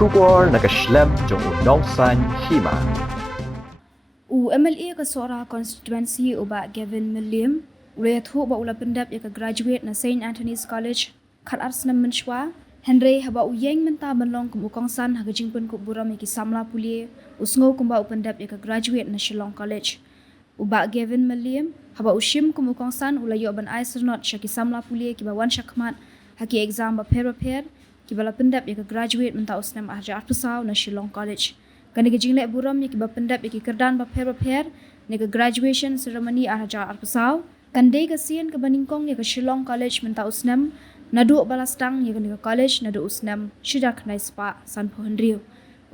Shubor nakaslem jong unongsan Hima. MLA ka Sora constituency uba Gavin William Rethu ba ula Pyndep ya ka graduate na St. Anthony's College khat arsnam menchwa Henry haba uyeng menta benlong kum ukongsan haga jingpun ku buram ki samla pulie usngo kumba Pyndep ya ka graduate na Shillong College uba Gavin William haba ushim kum ukongsan ula yo ban aisernot shaki samla pulie ki bawan shakmat haki exam ba prepare ki bala Pyndep ya ka graduate menta usnam ahja arpusau na Shillong College kani jingle buram ki ba Pyndep ki kerdan ba prepare ne ka graduation ceremony ahja arpusau kandai ka sian ka baningkong ya ka Shillong College menta usnam nadu balastang ya ka college nadu usnam shidak naispa san Sngew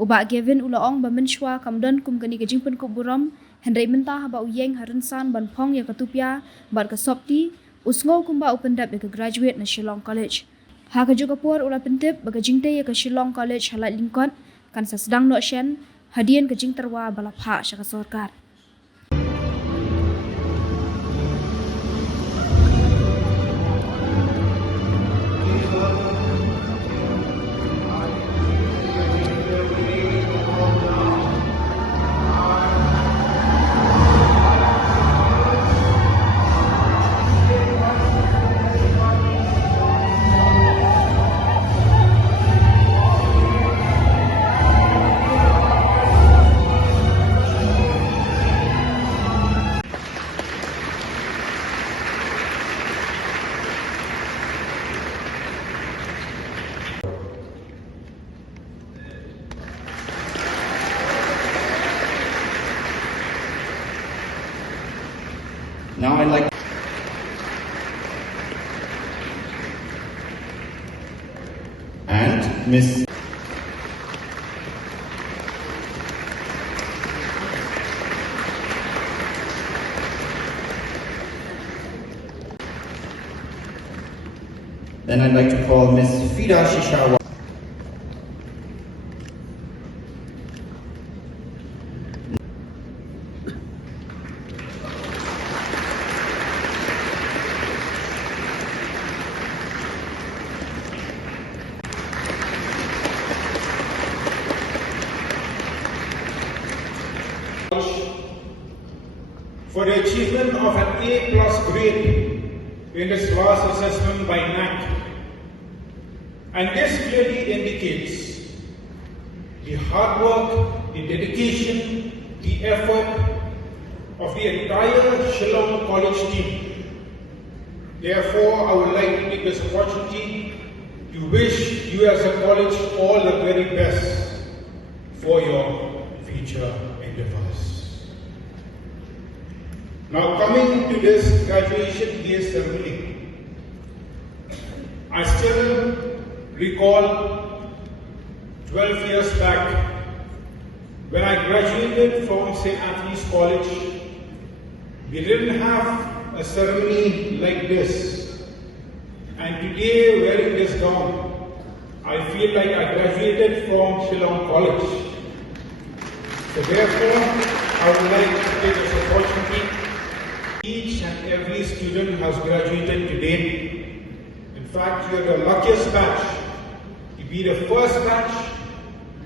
uba Gavin ulaong ba menshwa kamdan kum kani ka jingpun ko buram Henry menta haba uyeng harunsan ban phong ya ka tupya bar ka sopti usngo kumba Pyndep ya ka graduate na Shillong College ha ka juga por ula Pyndep ba ka jingte ya ka Shillong College halat lingkot kan sa sedang no shen hadian ka jingterwa balapha sya ka sarkar. Now I'd like and Miss Then I'd like to call Miss Fida Shishawa. For the achievement of an A+ grade in this last assessment by NAC. And this clearly indicates the hard work, the dedication, the effort of the entire Shillong College team. Therefore, I would like to take this opportunity to wish you as a college all the very best for your future endeavors. Now coming to this graduation day ceremony, I still recall 12 years back when I graduated from St. Anthony's College. We didn't have a ceremony like this, and today wearing this gown, I feel like I graduated from Shillong College. So therefore, I would like to take this opportunity. Each and every student has graduated today. In fact, you are the luckiest batch to be the first batch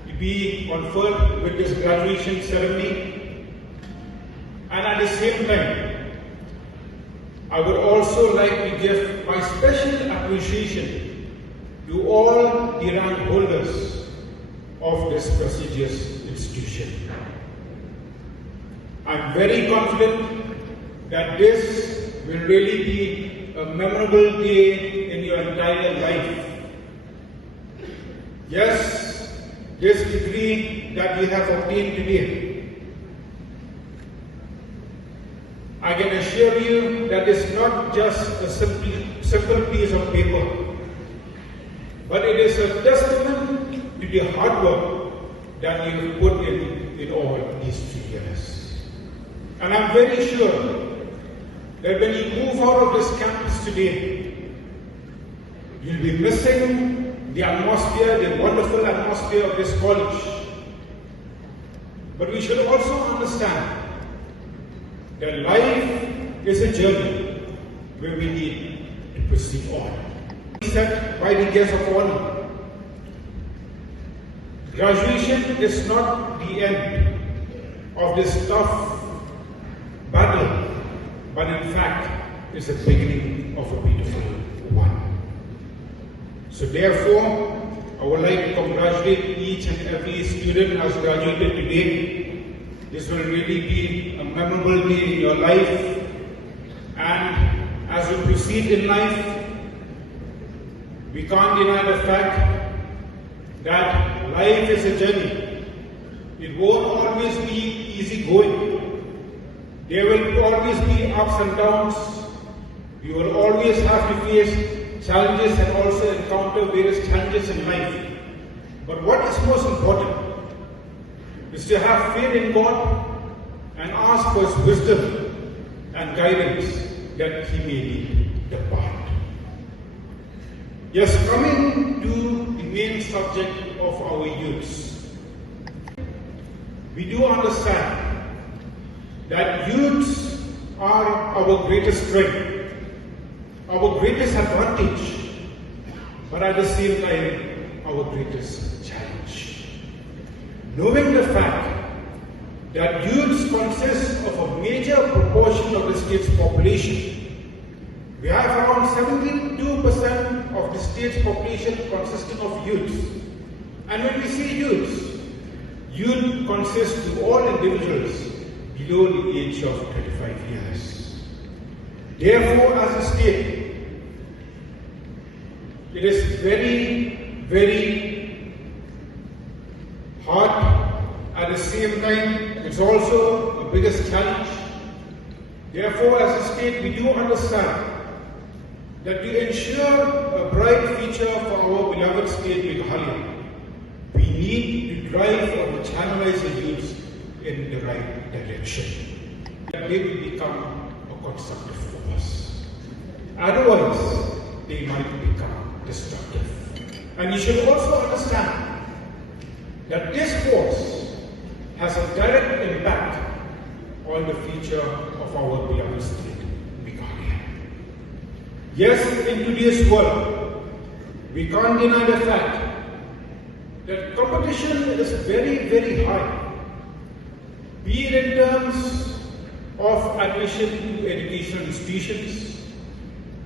to be conferred with this graduation ceremony. And at the same time, I would also like to give my special appreciation to all the rank holders of this prestigious institution. I'm very confident that this will really be a memorable day in your entire life. Yes, this degree that we have obtained today, I can assure you that it's not just a simple piece of paper, but it is a testament to the hard work that you have put in all these 3 years. And I'm very sure that when you move out of this campus today, you'll be missing the atmosphere, the wonderful atmosphere of this college. But we should also understand that life is a journey where we need to proceed on. Set by the guest of honor, Graduation is not the end of this tough battle, but in fact is the beginning of a beautiful one. So therefore, I would like to congratulate each and every student who has graduated today. This will really be a memorable day in your life. And as we proceed in life, we can't deny the fact that life is a journey. It won't always be easy going. There will always be ups and downs. You will always have to face challenges and also encounter various challenges in life. But what is most important is to have faith in God and ask for His wisdom and guidance that He may lead the path. Yes, coming to the main subject of our youths. We do understand that youths are our greatest strength, our greatest advantage, but at the same time, our greatest challenge. Knowing the fact that youths consist of a major proportion of the state's population, we have around 72% of the state's population consisting of youths. And when we say youths, youth consists to all individuals below the age of 35 years. Therefore, as a state, it is very, very hard. At the same time, it's also the biggest challenge. Therefore, as a state, we do understand that to ensure a bright future for our beloved state, Meghalaya, we need to drive or channelize the youths in the right direction. That they will become a constructive force. Otherwise, they might become destructive. And you should also understand that this force has a direct impact on the future of our beloved state. Yes, in today's world, we can't deny the fact that competition is very, very high, be it in terms of admission to educational institutions,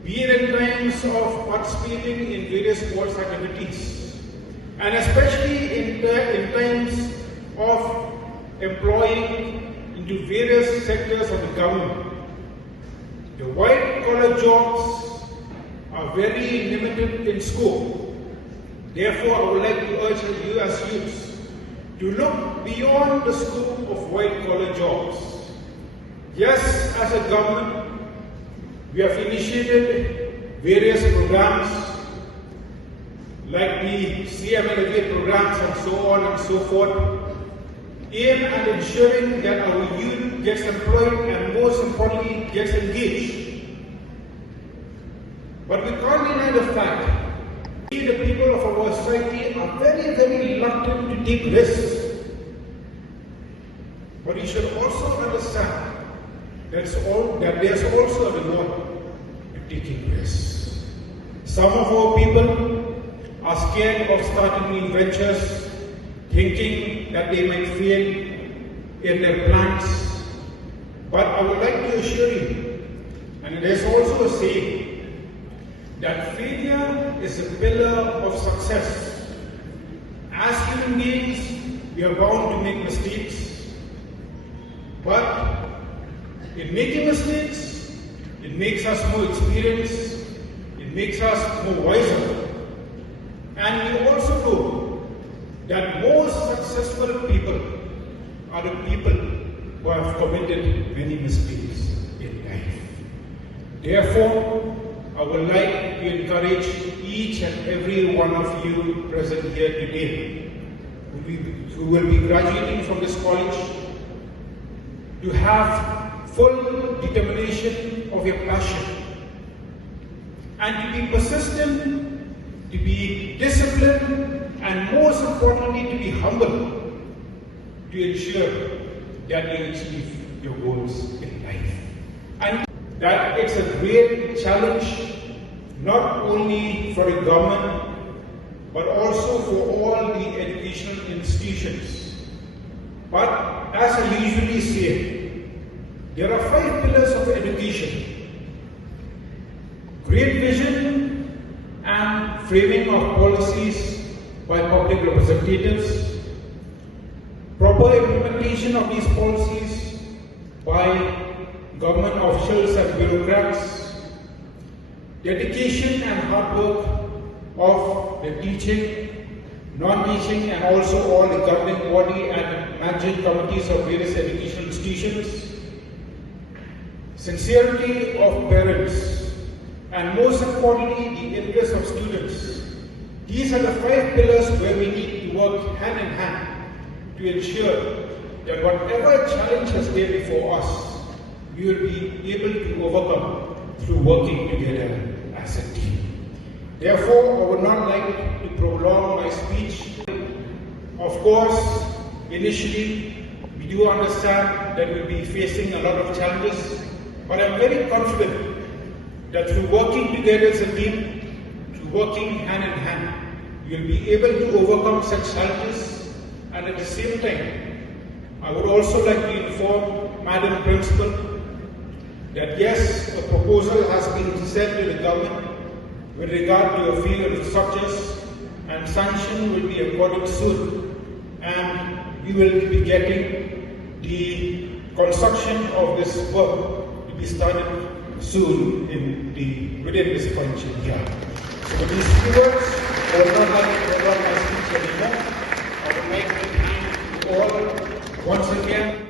be it in terms of participating in various sports activities, and especially in terms of employing into various sectors of the government. The white-collar jobs are very limited in scope. Therefore, I would like to urge you as youths to look beyond the scope of white-collar jobs. Yes, as a government, we have initiated various programs like the CMLA programs and so on and so forth, aimed at ensuring that our youth gets employed and most importantly gets engaged. But we can't deny the fact that the people of our society are very, very reluctant to take risks. But you should also understand that there's also a reward to taking risks. Some of our people are scared of starting new ventures, thinking that they might fail in their plans. But I would like to assure you, and there's also a saying, that failure is a pillar of success. As human beings, we are bound to make mistakes. But in making mistakes, it makes us more experienced, it makes us more wiser. And we also know that most successful people are the people who have committed many mistakes in life. Therefore, I would like to encourage each and every one of you present here today who will be graduating from this college to have full determination of your passion and to be persistent, to be disciplined, and most importantly to be humble to ensure that you achieve your goals in life. And that it's a great challenge not only for the government but also for all the educational institutions institutions. But as I usually say, there are 5 pillars of education: great vision and framing of policies by public representatives, proper implementation of these policies by government officials and bureaucrats, dedication and hard work of the teaching, non-teaching and also all the governing body and managing committees of various educational institutions, sincerity of parents, and most importantly, the interest of students. These are the 5 pillars where we need to work hand in hand to ensure that whatever challenge is there before us, we will be able to overcome through working together as a team. Therefore, I would not like to prolong my speech. Of course, initially, we do understand that we'll be facing a lot of challenges, but I'm very confident that through working together as a team, through working hand in hand, we will be able to overcome such challenges. And at the same time, I would also like to inform Madam Principal that yes, a proposal has been sent to the government with regard to a field of structures, and sanction will be accorded soon, and we will be getting the construction of this work to be started soon within this financial year. So with these few words, I would not like to prolong my speech anymore. I would like to thank you all once again.